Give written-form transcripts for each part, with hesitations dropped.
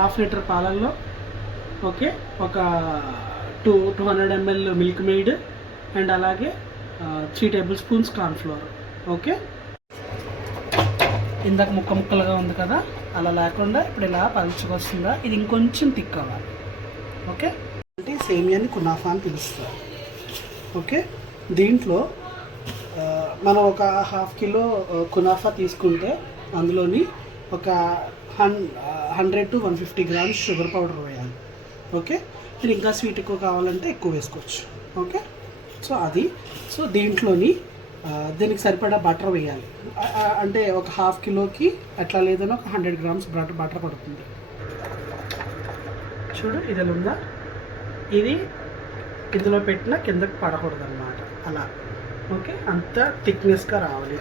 Half litre పాలల్లో okay ఒక 200 ml milk made and అలాగే 3 టేబుల్ స్పూన్స్ కార్న్ఫ్లోర్. ఓకే, ఇందాక ముక్కలుగా ఉంది కదా, అలా లేకుండా ఇప్పుడు ఇలా పలుచుకు వస్తుందా, ఇది ఇంకొంచెం థిక్ అవ్వాలి. ఓకే, అంటే సేమియాని కునాఫా అని పిలుస్తారు. ఓకే, దీంట్లో మనం ఒక హాఫ్ కిలో కునాఫా తీసుకుంటే అందులోని ఒక 100 to 150 grams షుగర్ పౌడర్ వేయాలి. ఓకే, మీరు ఇంకా స్వీట్ ఎక్కువ కావాలంటే ఎక్కువ వేసుకోవచ్చు. ఓకే, సో దీంట్లోని దీనికి సరిపడా బటర్ వేయాలి. అంటే ఒక హాఫ్ కిలోకి అట్లా లేదని ఒక 100 grams బటర్ పడుతుంది. చూడు, ఇది ఉందా, ఇది ఇందులో పెట్టిన కిందకి పడకూడదు అన్నమాట, అలా. ఓకే, అంత థిక్నెస్గా రావాలి.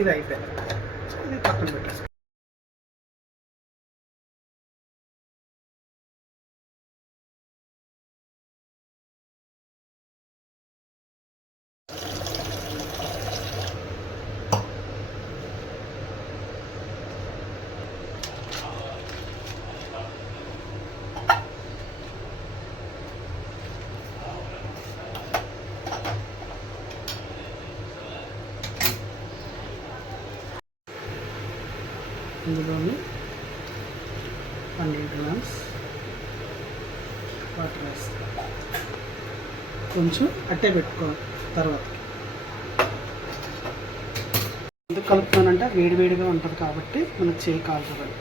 ఇది అయిపోయింది. సో ఇది పక్కన పెట్టేస్తాం. ఇందులోని 100 grams వాటర్ వేస్తాం. కొంచెం అట్టే పెట్టుకోవాలి. తర్వాత ఎందుకు కలుపుతానంటే వేడివేడిగా ఉంటుంది కాబట్టి మనకు చేయి కాలుతుంది.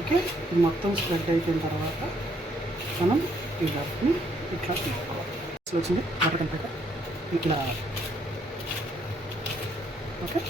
ఓకే, ఇది మొత్తం స్ప్రెడ్ అయిపోయిన తర్వాత మనం ఈ బట్టని ఇట్లా తీసుకోవాలి. వచ్చింది బట్ట కంటే ఇట్లా. ఓకే,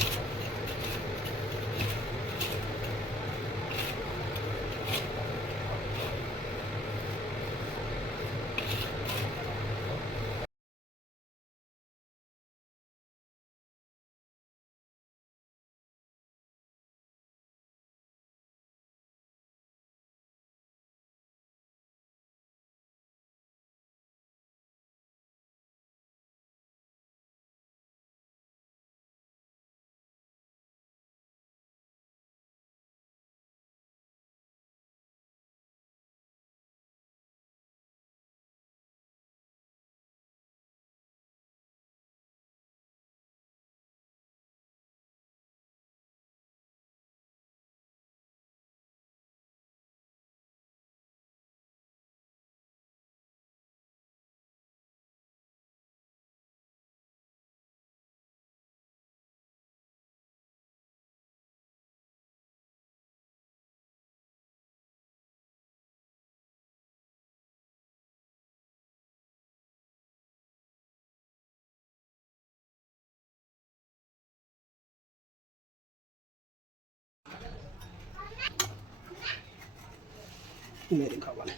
ఇది కావాలి.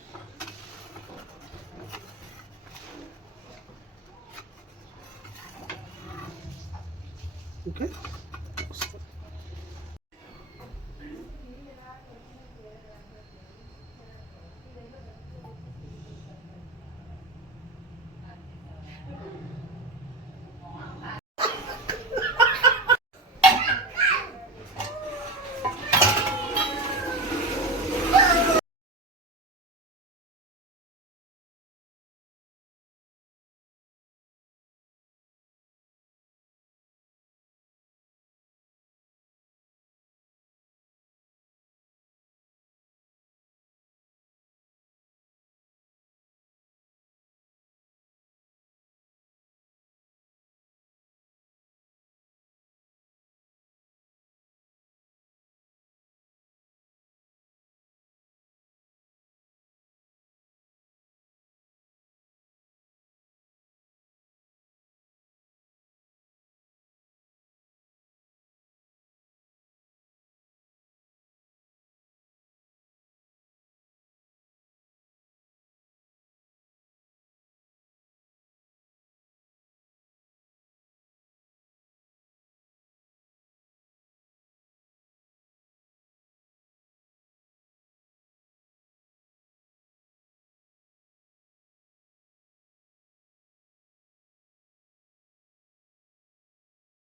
ఓకే,